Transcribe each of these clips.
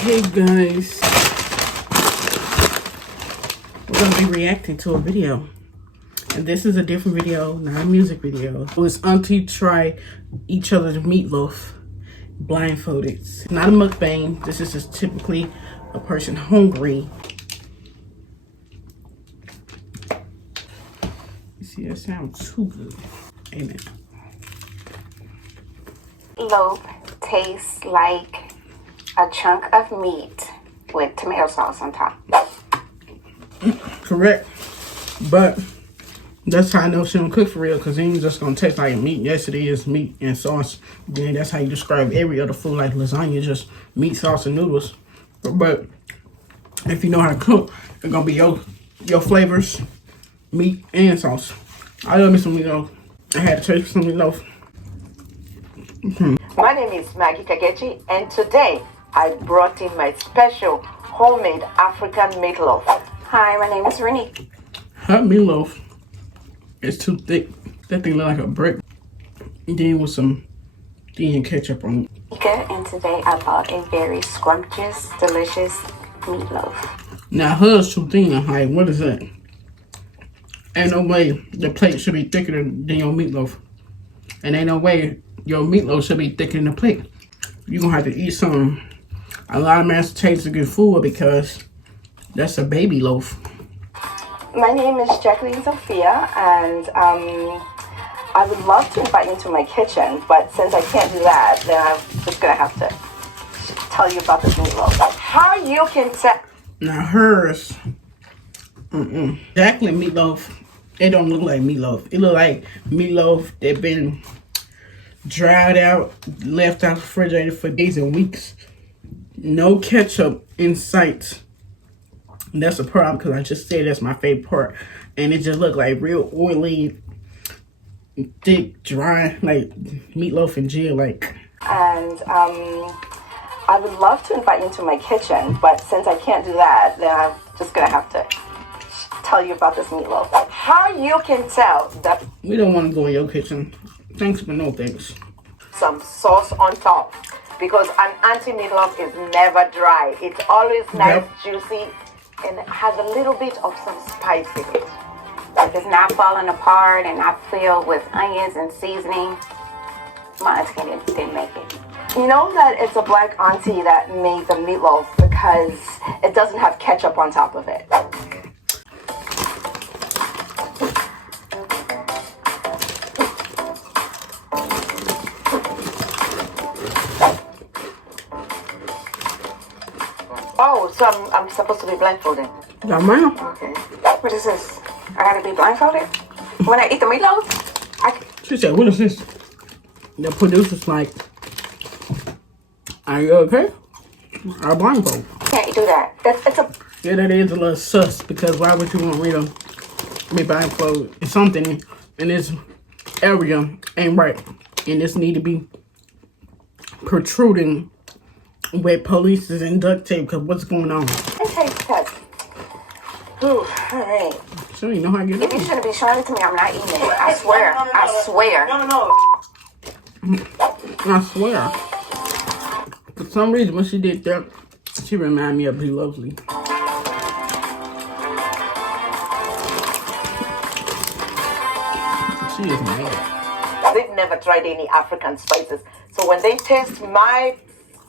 Hey guys, we're gonna be reacting to a video, and this is a different video, not a music video. It was auntie try each other's meatloaf blindfolded. It's not a mukbang. This is just typically a person hungry. You see, that sounds too good. Amen. Loaf tastes like a chunk of meat with tomato sauce on top. Correct. But that's how I know she don't cook for real, because it ain't just gonna taste like meat. Yes, it is meat and sauce. Then that's how you describe every other food like lasagna, just meat, sauce, and noodles. But if you know how to cook, it's gonna be your flavors, meat and sauce. I love me some meatloaf. I had to taste some meatloaf. My name is Maggie Kagechi, and today I brought in my special homemade African meatloaf. Hi, my name is Renee. Hot meatloaf is too thick. That thing look like a brick. Then with some thin ketchup on it. And today I bought a very scrumptious, delicious meatloaf. Now hers too thin. Like, what is that? Ain't no way the plate should be thicker than your meatloaf. And ain't no way your meatloaf should be thicker than the plate. You're gonna have to eat some. A lot of mashed potatoes to get full because that's a baby loaf. My name is Jacqueline Sophia, and I would love to invite you into my kitchen, but since I can't do that, then I'm just gonna have to tell you about this meatloaf. How you can tell? Now hers, Jacqueline meatloaf, it don't look like meatloaf. It look like meatloaf that been dried out, left out refrigerated for days and weeks. No ketchup in sight. And that's a problem because I just said that's my favorite part. And it just looked like real oily, thick, dry, like meatloaf and jail, like. And I would love to invite you into my kitchen, but since I can't do that, then I'm just gonna have to tell you about this meatloaf. How you can tell that We don't want to go in your kitchen. Thanks, but no thanks. some sauce on top, because an auntie meatloaf is never dry. It's always nice, juicy, and it has a little bit of some spice in it. If it's not falling apart and not filled with onions and seasoning, my auntie didn't make it. You know that it's a black auntie that made the meatloaf because it doesn't have ketchup on top of it. Oh, so I'm supposed to be blindfolded. Yeah, ma'am. Okay. What is this? I gotta be blindfolded? When I eat the meatloaf? She said, what is this? The producer's like, are you okay? I blindfold. Can't do that. It's a... Yeah, that is a little sus, because why would you want me to be blindfolded? It's something in this area ain't right. And this need to be protruding with police and duct tape, because what's going on? Okay, test. Ooh, alright. She don't even know how to get If you it. shouldn't be showing it to me, I'm not eating it. I swear. I swear. No. I swear. For some reason, when she did that, she reminded me of Be Lovely. She is mad. They've never tried any African spices, so when they taste my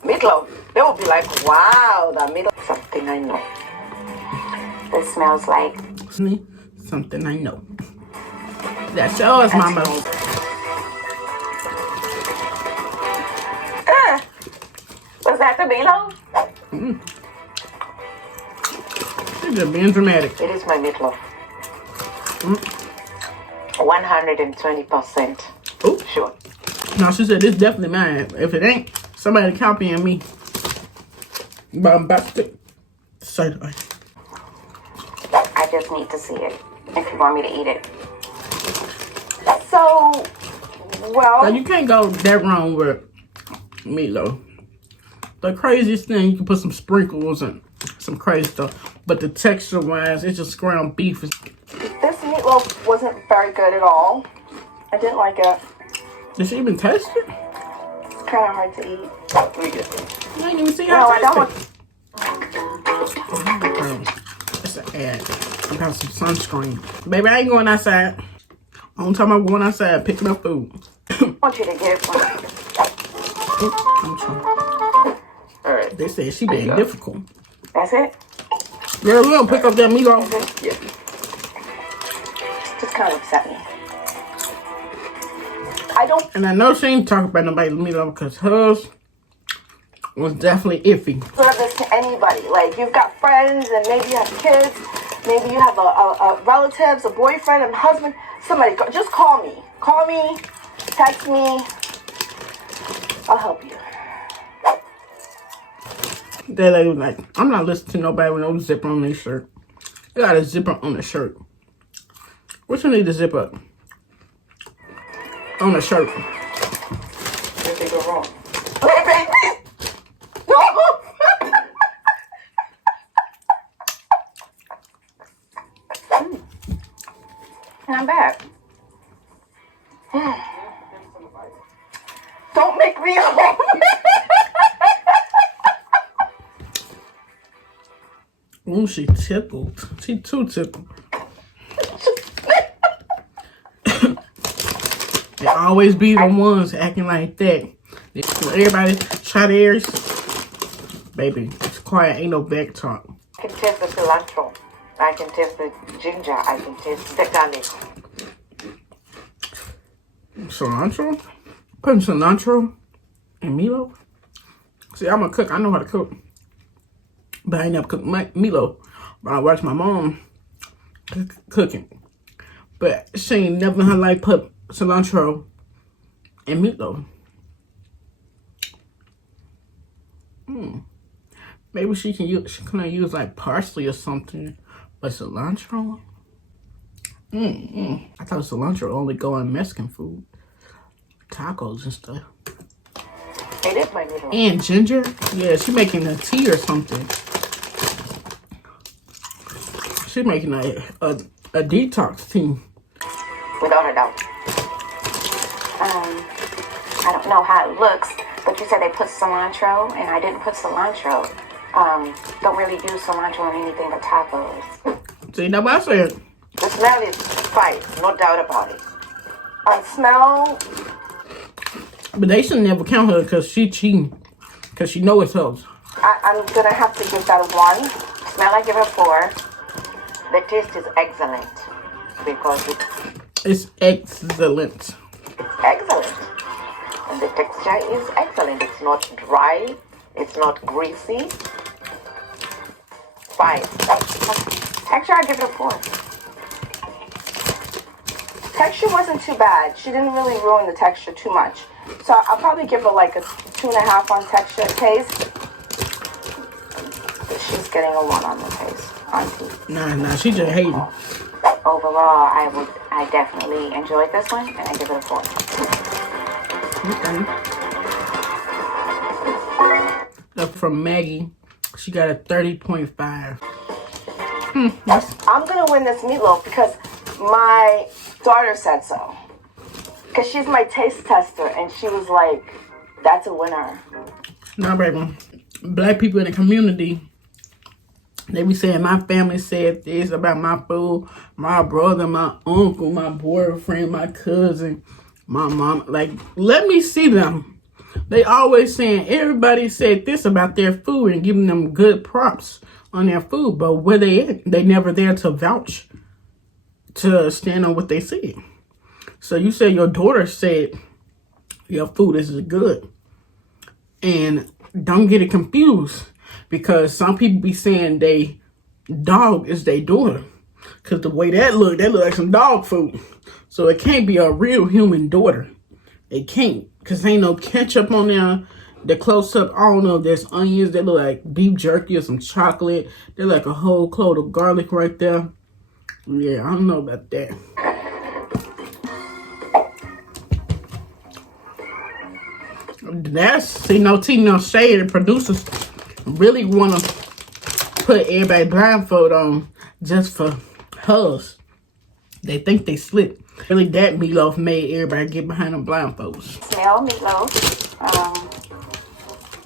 meatloaf, they will be like, wow, that meatloaf is something I know. This smells like... See? Something I know. That's yours, mama. Was that the meatloaf? She's just being dramatic. It is my meatloaf. 120% Oh, sure. no, she said, this definitely mine. If it ain't, somebody copying me. But I'm about to say that. I just need to see it if you want me to eat it. So, well... Now, you can't go that wrong with meatloaf. The craziest thing, you can put some sprinkles and some crazy stuff. But the texture-wise, it's just ground beef. This meatloaf wasn't very good at all. I didn't like it. Did she even taste it? It's kind of hard to eat. I didn't even see No, how I it don't tasted. And I got some sunscreen. Baby, I ain't going outside. Only time I'm going outside picking up food. I want you to get one. I'm trying. All right. They said she being difficult. That's it? Girl, we don't pick up that meatloaf. Yeah. Just kind of upset me. I don't. And I know she ain't talking about nobody's meatloaf because hers was definitely iffy. Serve this to anybody. Like, you've got friends and maybe you have kids. Maybe you have a relatives, a boyfriend, a husband. Somebody, just call me. Call me, text me. I'll help you. That lady was like, I'm not listening to nobody with no zipper on their shirt. You got a zipper on the shirt. What you need to zip up? On the shirt. Where they go wrong? Not bad. Don't make me home. Ooh, she tickled. She too tickled. They always be the ones acting like that. Everybody try theirs. Baby, it's quiet. Ain't no back talk. I can taste the cilantro. I can taste the ginger. I can taste the garlic. Cilantro? Putting cilantro in meatloaf? See, I'm a cook. I know how to cook. But I ain't never cooked meatloaf. But I watch my mom cooking. But she ain't never in her life put cilantro in meatloaf. Maybe she can use like parsley or something. But cilantro? I thought cilantro only go in Mexican food. Tacos and stuff. It is my meatloaf. And ginger? Yeah, she making a tea or something. She making a detox tea. Without a doubt. I don't know how it looks, but you said they put cilantro, and I didn't put cilantro. Don't really use cilantro on anything but tacos. See, that's what I said. The smell is fine, no doubt about it. On smell, But they should never count her because she cheating. Because she know it's hers. I'm gonna have to give that a 1. Smell, I give it 4. The taste is excellent because It's excellent. it's excellent. And the texture is excellent. It's not dry. It's not greasy. 5. texture, I give it a 4. Texture wasn't too bad. She didn't really ruin the texture too much. So I'll probably give her like a 2.5 on texture. Taste, she's getting a 1 on the taste. Auntie. Nah, she just hating. Overall, I definitely enjoyed this one, and I give it a 4. Okay. Up from Maggie, she got a 30.5. I'm gonna win this meatloaf because my daughter said so. Because she's my taste tester, and she was like, that's a winner. Nah, baby. Black people in the community, they be saying my family said this about my food, my brother, my uncle, my boyfriend, my cousin, my mom. Like, let me see them. They always saying everybody said this about their food and giving them good props on their food. But where they at? They never there to vouch, to stand on what they said. So you say your daughter said your food is good. And don't get it confused. Because some people be saying they dog is their daughter. Because the way that look like some dog food. So it can't be a real human daughter. It can't. Because ain't no ketchup on there. The close up, I don't know if there's onions that look like beef jerky or some chocolate. They're like a whole clove of garlic right there. Yeah, I don't know about that. That's, see, no tea, no shade. The producers really want to put everybody blindfold on just for hers. They think they slick. Really, that meatloaf made everybody get behind them blindfolds. Smell meatloaf.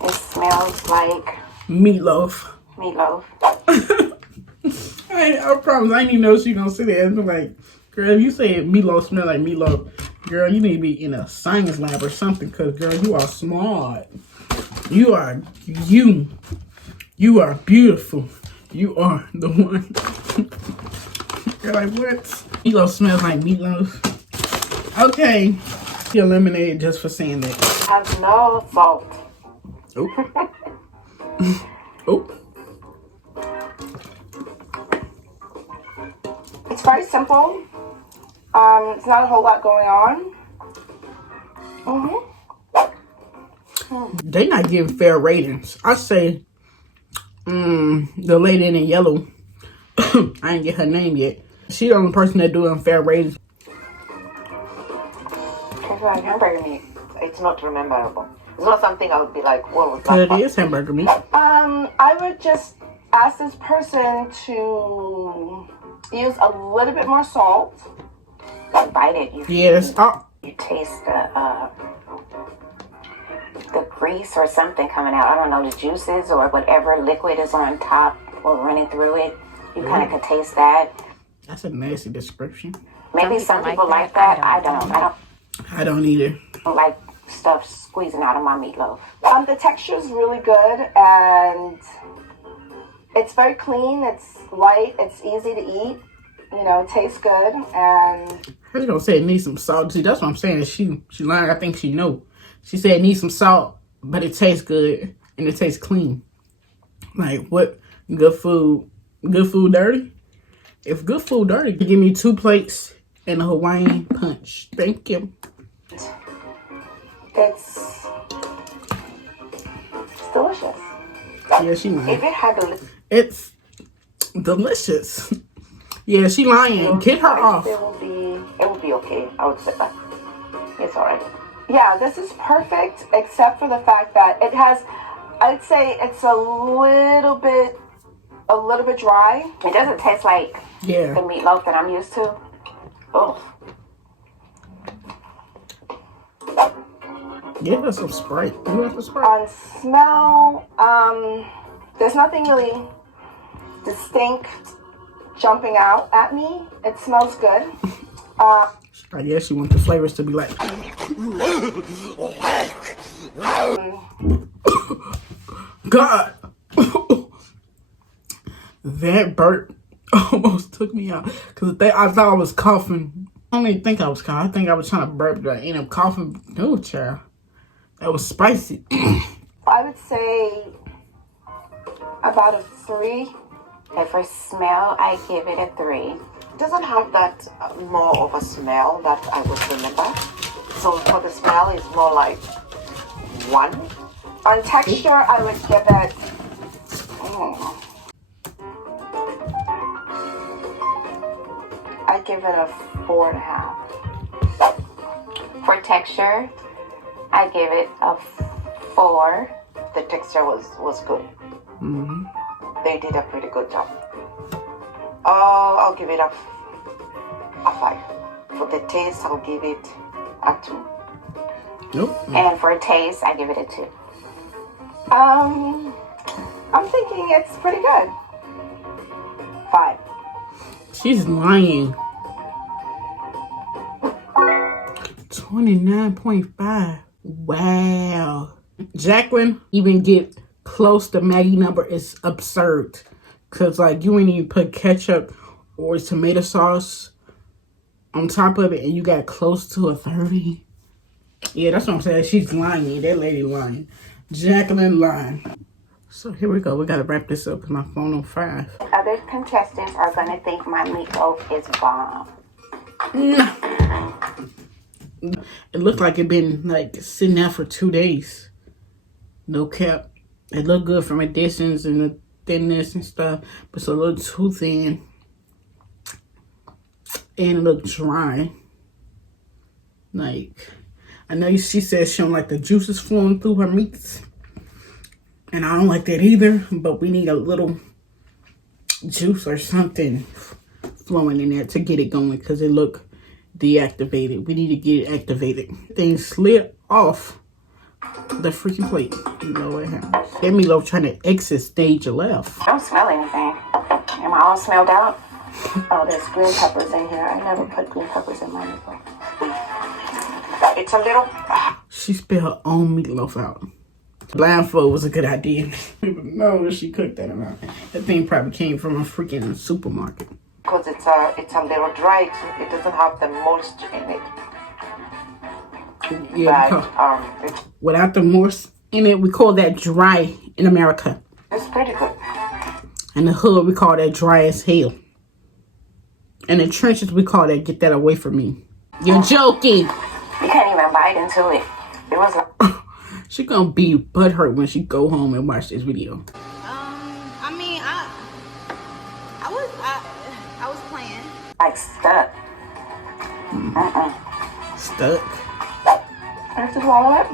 It smells like Meatloaf. meatloaf. I promise, I didn't even know she gonna say that. I'm like, girl, if you say meatloaf smell like meatloaf, girl, you need to be in a science lab or something, because, girl, you are smart. You are you. You are beautiful. You are the one. You're like, what? Meatloaf smells like meatloaf. Okay. You eliminated just for saying that. Has no salt. Oh. Oh. It's very simple. It's not a whole lot going on. They not giving fair ratings. I say, the lady in the yellow, I didn't get her name yet. She the only person that doing fair ratings. It's like hamburger meat. It's not rememberable. It's not something I would be like, what was But that? it is hamburger meat. I would just ask this person to use a little bit more salt. Bite it. Yes. You taste the grease or something coming out. I don't know, the juices or whatever liquid is on top or running through it. You kind of can taste that. That's a nasty description. Maybe some people like that. I don't either. like stuff squeezing out of my meatloaf. The texture is really good and it's very clean. It's light. It's easy to eat. You know, it tastes good. And I was gonna say it needs some salt. See, that's what I'm saying. She learned. I think she know. She said it needs some salt, but it tastes good and it tastes clean. Like, what? Good food dirty? If good food dirty, give me 2 plates and a Hawaiian punch. Thank you. it's delicious. Yeah, she lying. If it had a little It's delicious. Yeah, she lying. Get her off. it would be okay. I would say that. It's alright. Yeah, this is perfect except for the fact that it has, I'd say it's a little bit dry. It doesn't taste like the Yeah. meatloaf that I'm used to. Oh, Give her some Sprite. You want some Sprite? On smell, there's nothing really distinct jumping out at me. It smells good. I guess she wants the flavors to be like. God. That burp almost took me out. Because I thought I was coughing. I don't even think I was coughing. I think I was trying to burp, but I ended up coughing. No, child. That was spicy. I would say about a 3. and for smell, I give it a 3. It doesn't have that more of a smell that I would remember. So for the smell, it's more like 1. On texture, I would give it. I give it a 4.5. For texture, I give it a 4. The texture was good. They did a pretty good job. I'll give it a 5. For the taste, I'll give it a 2. Nope. And for taste, I give it a 2. I'm thinking it's pretty good. 5. She's lying. 29.5. Wow. Jacqueline even get close to Maggie number is absurd. Cause like you ain't even put ketchup or tomato sauce on top of it and you got close to a 30. Yeah, that's what I'm saying. She's lying. That lady lying. Jacqueline lying. So here we go. We gotta wrap this up because my phone on 5. Other contestants are going to think my meatloaf is bomb. It looked like it been like sitting out for 2 days. No cap. It looked good from a distance and the thinness and stuff, but it's a little too thin. And it looked dry. Like, I know she said she don't like the juices flowing through her meats. And I don't like that either, but we need a little juice or something flowing in there to get it going because it look deactivated. We need to get it activated. Things slid off the freaking plate. You know what happened? That meatloaf trying to exit stage left. I don't smell anything. Am I all smelled out? Oh, there's green peppers in here. I never put green peppers in my meatloaf. It's a little. She spit her own meatloaf out. Blindfold was a good idea. People know that she cooked that amount. That thing probably came from a freaking supermarket. Because it's a little dry. It doesn't have the moisture in it. Yeah, But without the moist in it, we call that dry in America. it's pretty good. In the hood, we call that dry as hell. In the trenches, we call that get that away from me. You're joking. You can't even bite into it. It was like... She gonna be butthurt when she go home and watch this video. I mean, I was playing. like stuck. Stuck. I just swallow it.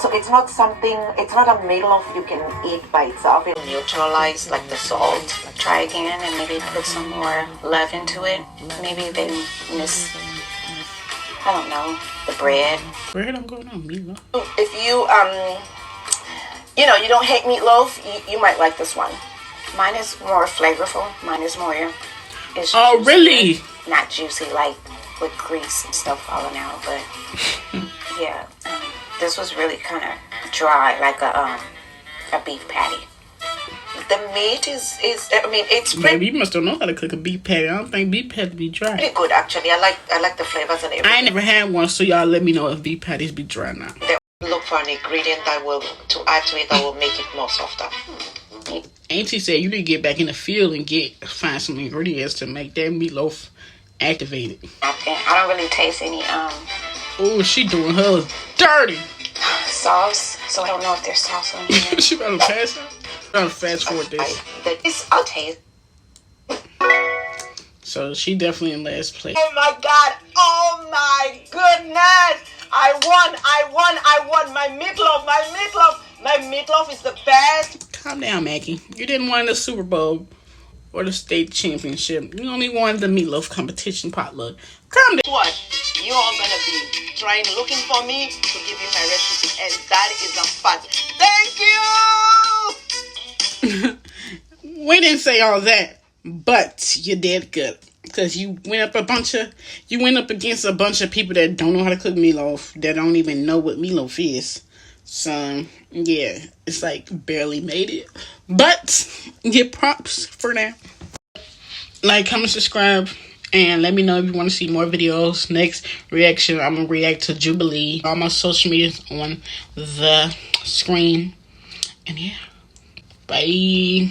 So it's not something, it's not a meatloaf you can eat by itself. It neutralize like the salt. Try again and maybe put some more love into it. Maybe they miss, I don't know, the bread. Bread don't go no meatloaf. If you you don't hate meatloaf, you might like this one. Mine is more flavorful. Mine is more. It's Oh, juicy. really? Not juicy like with grease and stuff falling out, but yeah. This was really kind of dry, like a beef patty. The meat is I mean it's pretty Baby, you must don't know how to cook a beef patty. I don't think beef patty be dry. good actually. I like the flavors and everything. I ain't never had one, so y'all let me know if beef patties be dry now. Look for an ingredient that will to add to it that will make it more softer. Auntie said you need to get back in the field and find some ingredients to make that meatloaf activated. I don't really taste any Oh, she doing hers dirty. sauce, so I don't know if there's sauce on here. She about to pass out. I'm gonna fast forward this. I'll taste. So she definitely in last place. Oh my God! Oh my goodness! I won! My meatloaf is the best. Calm down, Maggie. You didn't win the Super Bowl or the state championship. You only won the meatloaf competition potluck. Calm down. What? You're all gonna be looking for me to give you my recipe, and that is a fact. Thank you! We didn't say all that, but you did good. Because you went up against a bunch of people that don't know how to cook meatloaf, that don't even know what meatloaf is. So, yeah, it's like barely made it. But, get props for that. Like, comment, subscribe, and let me know if you want to see more videos. Next reaction, I'm going to react to Jubilee. All my social medias on the screen. And yeah, bye.